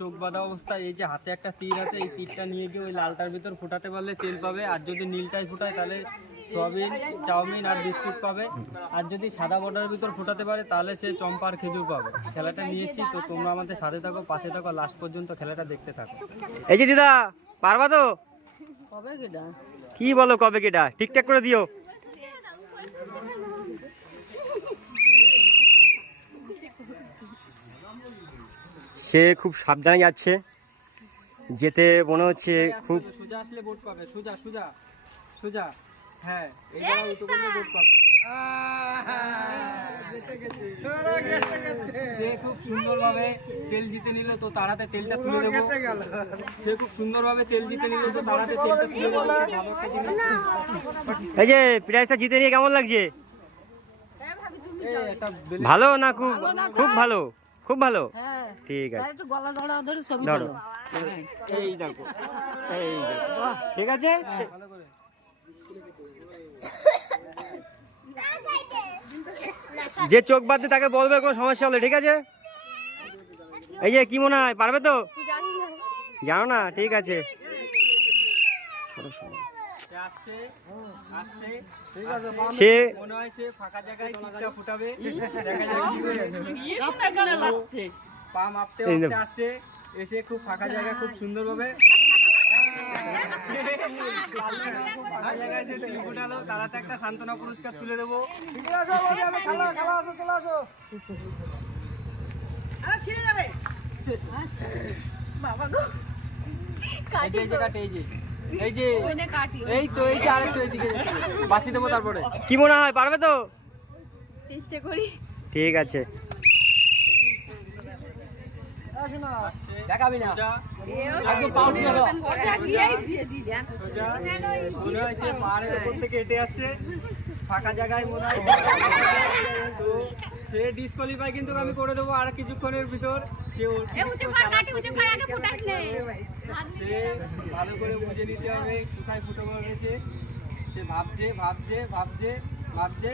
চোখ বাঁধা অবস্থায় এই যে হাতে একটা তীর আছে, এই তীরটা নিয়ে গিয়ে ওই লালটার ভিতর ফোটাতে পারলে তেল পাবে। আর যদি নীলটায় ফোটায় তাহলে সয়াবিন, চাউমিন আর বিস্কুট পাবে। আর যদি সাদা বর্ডারের ভিতর ফোটাতে পারে তাহলে সে চম্পা আর খেজুর পাবে। খেলাটা নিয়ে এসেছি, তো তোমরা আমাদের সাথে থাকো, পাশে থাকো, লাস্ট পর্যন্ত খেলাটা দেখতে থাকো। এই যে দিদা, পারবা তো? কবে কেটা কি বলো কবে কেটা? ঠিকঠাক করে দিও। সে খুব সাবধানে যাচ্ছে, যেতে মনে হচ্ছে খুব। সোজা আসলে বোট পাবে, সোজা সোজা সোজা। হ্যাঁ, এইবার উল্টো করলে বোট পাবে। সে খুব সুন্দরভাবে তেল জিতে নিল, তো তাড়াতে তেলটা তুলে দেবো। সে খুব সুন্দরভাবে তেল জিতে নিল, তো তাড়াতে তেলটা তুলে দেবো। এই যে প্রাইজটা জিতে নিয়ে কেমন লাগছে? ভালো না? খুব খুব ভালো, খুব ভালো। ঠিক আছে, গলা ধরা ধরে ছবি ধরো। এই দেখো, এই দেখো। ঠিক আছে, ভালো করে। যে চোখ বাঁধতে তাকে বলবে কোনো সমস্যা হলে, ঠিক আছে? এই যে কি মনে হয়, পারবে তো? জানো না? ঠিক আছে। সে আসছে, আসছে। সে মনে হয় সে ফাঁকা জায়গায় তীরটা ফুটাবে। দেখা যাক কি করে। পা মাপতে মাপতে আসছে, এসে খুব ফাঁকা জায়গায় খুব সুন্দরভাবে ফাঁকা জায়গায় সে তীর ফুটালো। তারাতে একটা সান্ত্বনা পুরস্কার তুলে দেবো। এই যে কাটে, এই যে এই যে এই তো, এই যে আরেকটু এইদিকে বাসি দেবো। তারপরে কি মনে হয়, পারবে তো? চেষ্টা করি। ঠিক আছে। দেখাবি না, একদম পাউডি হলো সোজা। মনে হয় সে পাহাড়ের উপর থেকে হেঁটে আসছে, ফাঁকা জায়গায় মনে হয়। তো সে ডিসকোয়ালিফাই কিন্তু আমি করে দেবো আর কিছুক্ষণের ভিতর। সে সে ভালো করে বুঝে নিতে হবে কোথায় ফুটো করবে। সে ভাবছে ভাবছে ভাবছে ভাবছে,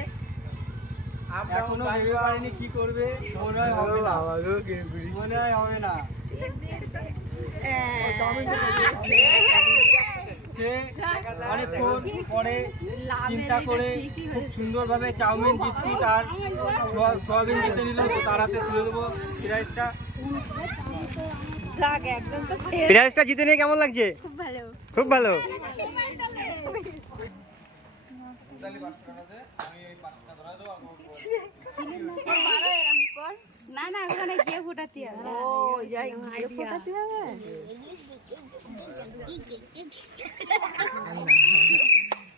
এখনো ভেবে পারেনি কি করবে। মনে হয় হবে না, মনে হয় হবে না। সে অনেকক্ষণ পরে চিন্তা করে খুব সুন্দরভাবে চাউমিন, বিস্কুট আর সয়াবিন জিতে নিল, তো তার হাতে তুলে দেবো প্রাইজটা। প্রাইজটা জিতে নিয়ে কেমন লাগছে? খুব ভালো। খুব ভালো। না না, ওখানে গিয়ে ফোটাতে হবে। ও যাই গিয়ে ফোটাতে হবে।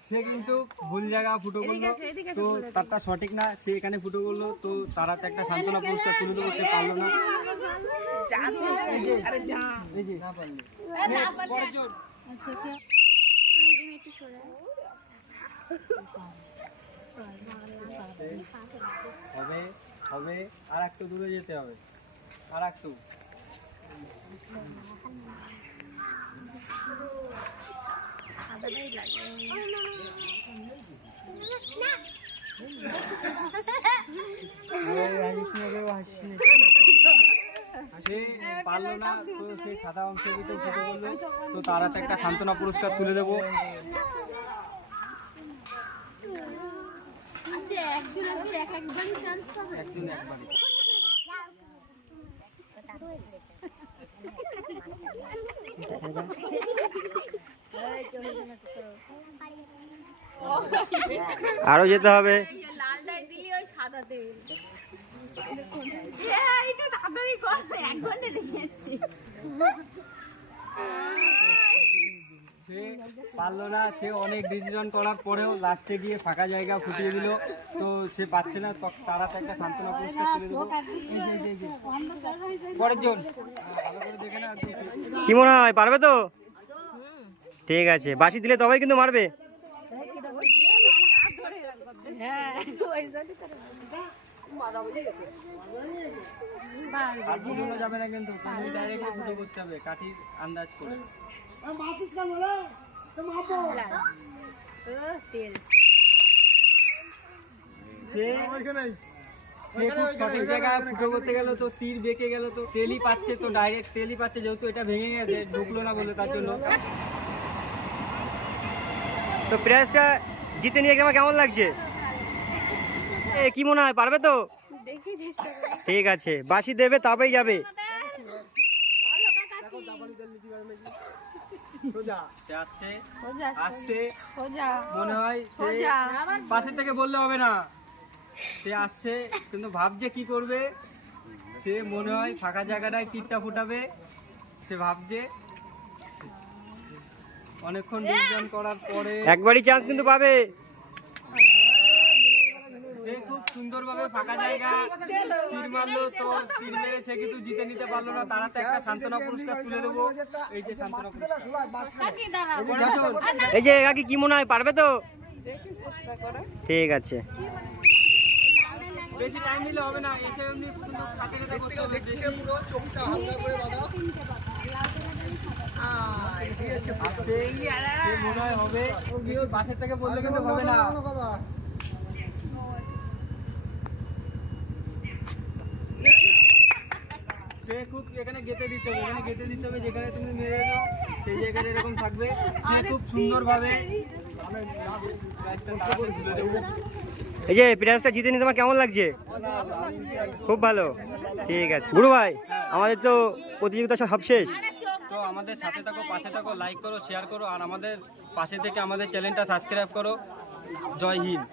সে কিন্তু ভুল জায়গা ফুটো করলো, তো তারটা সঠিক না। সে এখানে ফুটো করলো, তো তার হাতে একটা সান্ত্বনা পুরস্কার তুলে দেবো। সে পারলো না। এই যে, পরের জন। একটু সরে হবে হবে, আর একটু দূরে যেতে হবে, আর একটু। সে পারলো না, তো সে সাদা অংশের ভিতরে ফুটো করলো, তো তার হাতে একটা সান্ত্বনা পুরস্কার তুলে দেবো। আচ্ছা, একজন একবারই চান্স পাবে। একদিন একবারই। আরো যেতে হবে। লালটাই দিলি ওই সাদাতে। এইটা তাড়াতাড়ি কর, 1 ঘন্টা লেগে যাচ্ছে। সে পারলো না। সে অনেক ডিসিশন করার পরেও লাস্টে গিয়ে ফাঁকা জায়গা ফুটিয়ে দিল, তো সে পাচ্ছে না। তারাতে একটা সান্ত্বনা পুরস্কার তুলে দেবো। পরের জন। ভালো করে দেখে না। কি মনে হয়, পারবে তো? ঠিক আছে, বাঁশি দিলে তবেই কিন্তু মারবে। আর ফুটানো যাবে না, কিন্তু ডাইরেক্টলি ফুটো করতে হবে কাঠির আন্দাজ করে। সে খুব সঠিক জায়গায় ফুটো করতে গেল তো তীর বেঁকে গেল, তো তেলই পাচ্ছে, তো ডাইরেক্ট তেলই পাচ্ছে, যেহেতু এটা ভেঙে গেছে ঢুকলো না বলে তার জন্য। তো প্রাইজটা জিতে নিয়ে তোমার কেমন লাগছে? কি মনে হয় পারবে তো? দেখি চেষ্টা করি। ঠিক আছে, বাসি দেবে তবেই যাবে। সে আসছে সোজা আসছে সোজা মনে হয় সে সোজা। পাশে থেকে বললে হবে না, সে আসছে কিন্তু ভাবছে কি করবে। সে মনে হয় ফাঁকা জায়গাটায় তীরটা ফুটাবে, সে ভাবছে। অনেকক্ষণ বিজন করার পরে একবারই চান্স কিন্তু পাবে। সে খুব সুন্দরভাবে ফাঁকা জায়গা তীর মারলো, তো তীর মেরে সে কিন্তু জিতে নিতে পারলো না। তারাতে একটা সান্ত্বনা পুরস্কার তুলে দেবো, এই যে সান্ত্বনা পুরস্কার। কাকি দাঁড়াও। এই যে কাকি কি মনে হয় পারবে তো? ঠিক আছে। বেশি টাইম নিলে হবে না, এসে এমনি কিন্তু খাতে খাতে করতে হবে। বেশি আসছে, সে মনে হয় হবে, কিন্তু পাশের থেকে বললে কিন্তু হবে না। সে খুব এখানে গেঁথে দিতে হবে, এখানে গেঁথে দিতে হবে, যেখানে তুমি মেরে দাও সেই জায়গাটা এরকম থাকবে। সে খুব সুন্দরভাবে এই যে প্রাইজটা জিতে নিয়ে তোমার কেমন লাগছে? খুব ভালো। ঠিক আছে গুরু ভাই, আমাদের তো প্রতিযোগিতা সব শেষ। তো আমাদের সাথে থাকো, পাশে থাকো, লাইক করো, শেয়ার করো, আর আমাদের পাশে থেকে আমাদের চ্যানেলটা সাবস্ক্রাইব করো। জয় হিন্দ।